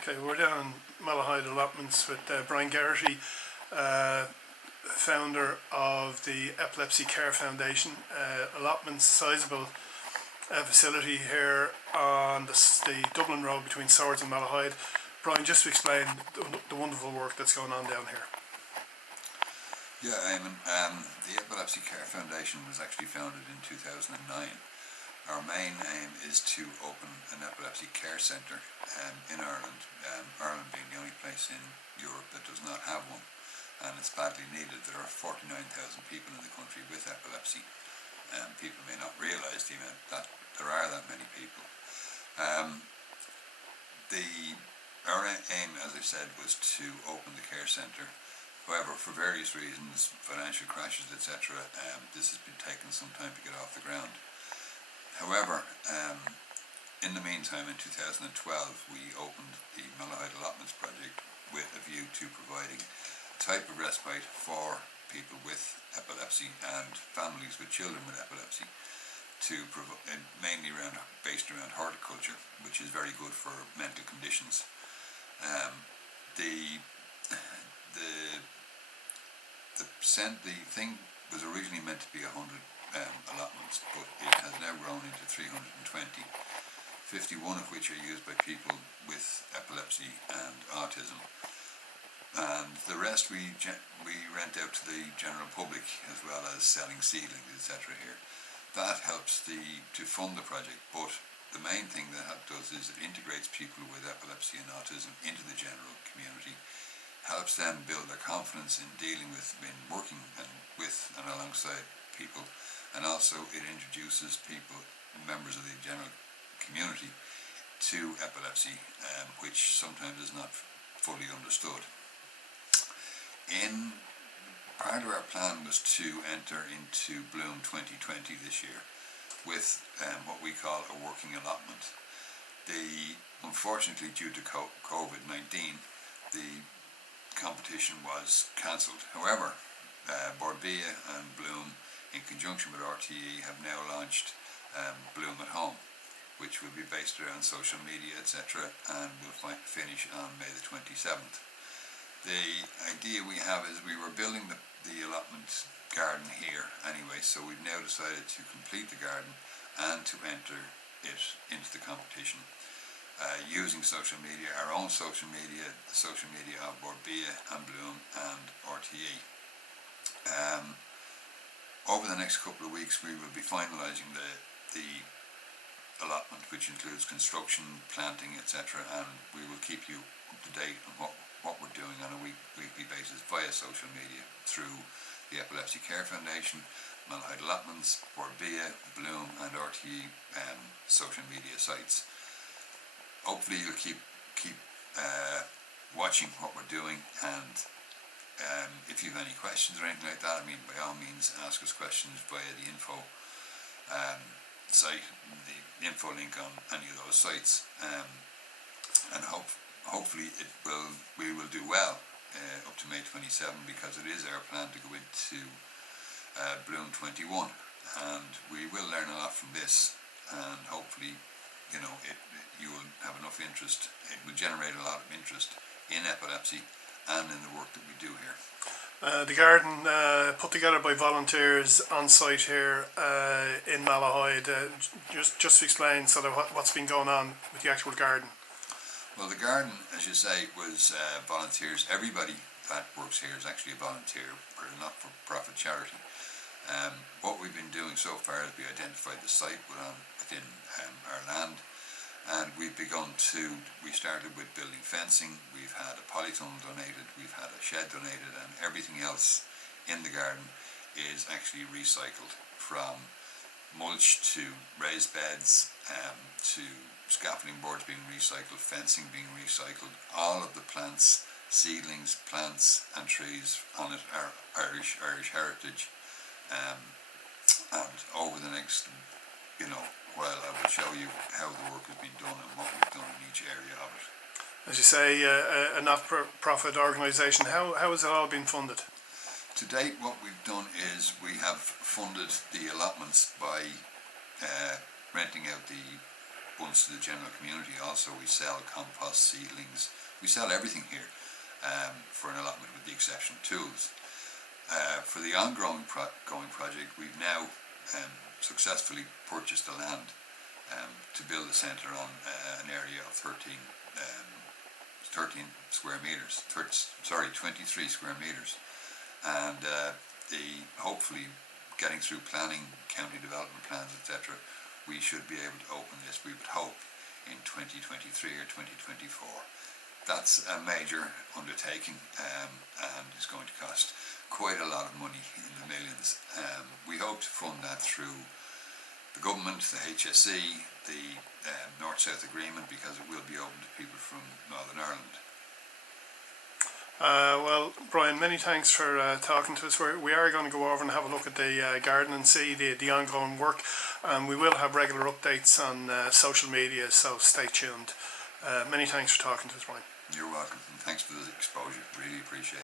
Okay, we're down in Malahide Allotments with Brian Geraghty, founder of the Epilepsy Care Foundation. Allotments, sizable facility here on the Dublin Road between Swords and Malahide. Brian, just to explain the wonderful work that's going on down here. Yeah, Eamon, the Epilepsy Care Foundation was actually founded in 2009. Our main aim is to open an epilepsy care centre in Ireland, Ireland being the only place in Europe that does not have one, and it's badly needed. There are 49,000 people in the country with epilepsy. People may not realise the amount that there are that many people. Our aim, as I said, was to open the care centre. However, for various reasons, financial crashes, etc., this has been taking some time to get off the ground. However, in the meantime, in 2012, we opened the Malahide Allotments project with a view to providing a type of respite for people with epilepsy and families with children with epilepsy, mainly based around horticulture, which is very good for mental conditions. The thing was originally meant to be 100 allotments, but it has now grown into 320, 51 of which are used by people with epilepsy and autism, and the rest we rent out to the general public, as well as selling seedlings, etc. here. That helps to fund the project, but the main thing that does is it integrates people with epilepsy and autism into the general community, helps them build their confidence in dealing with, in working with and alongside people, and also it introduces people, members of the general community, to epilepsy, which sometimes is not fully understood. Part of our plan was to enter into Bloom 2020 this year with what we call a working allotment. Unfortunately, due to COVID-19, the competition was cancelled. However, Borbia and Bloom, in conjunction with RTE, have now launched Bloom at Home, which will be based around social media, etc., and will finish on May the 27th. The idea we have is we were building the allotment garden here anyway, so we've now decided to complete the garden and to enter it into the competition using social media, our own social media, the social media of Borbia and Bloom and RTE. Over the next couple of weeks we will be finalising the allotment, which includes construction, planting, etc., and we will keep you up to date on what we're doing on a weekly basis via social media through the Epilepsy Care Foundation, Malahide Allotments, Borbia, Bloom and RTE social media sites. Hopefully you'll keep watching what we're doing, and if you have any questions or anything like that, I mean, by all means ask us questions via the info site, the info link on any of those sites, and hopefully we will do well up to May 27, because it is our plan to go into Bloom 21, and we will learn a lot from this, and hopefully you will have enough interest. It will generate a lot of interest in epilepsy and in the work that we do here. The garden put together by volunteers on site here in Malahide. Just to explain sort of what's been going on with the actual garden. Well, the garden, as you say, was volunteers. Everybody that works here is actually a volunteer. We're a not-for-profit charity. What we've been doing so far is we identified the site within our land, and we started with building fencing. We've had a polytunnel donated, we've had a shed donated, and everything else in the garden is actually recycled, from mulch to raised beds to scaffolding boards being recycled, fencing being recycled. All of the plants, seedlings, plants and trees on it are Irish heritage, and over the next while I will show you how the work has been done and what we've done in each area of it. As you say, a not-for-profit organisation, how has it all been funded? To date, what we've done is we have funded the allotments by renting out the ones to the general community. Also, we sell compost, seedlings. We sell everything here for an allotment, with the exception of tools. For the ongoing project, we've now successfully purchased the land to build a centre on an area of 13 square metres, 23 square metres, and hopefully getting through planning, county development plans, etc., we should be able to open this, we would hope, in 2023 or 2024. That's a major undertaking and is going to cost quite a lot of money, in the millions. We hope to fund that through the government, the HSE, the North-South Agreement, because it will be open to people from Northern Ireland. Well, Brian, many thanks for talking to us. We are going to go over and have a look at the garden and see the ongoing work, and we will have regular updates on social media, so stay tuned. Many thanks for talking to us, Brian. You're welcome, and thanks for the exposure. Really appreciate it.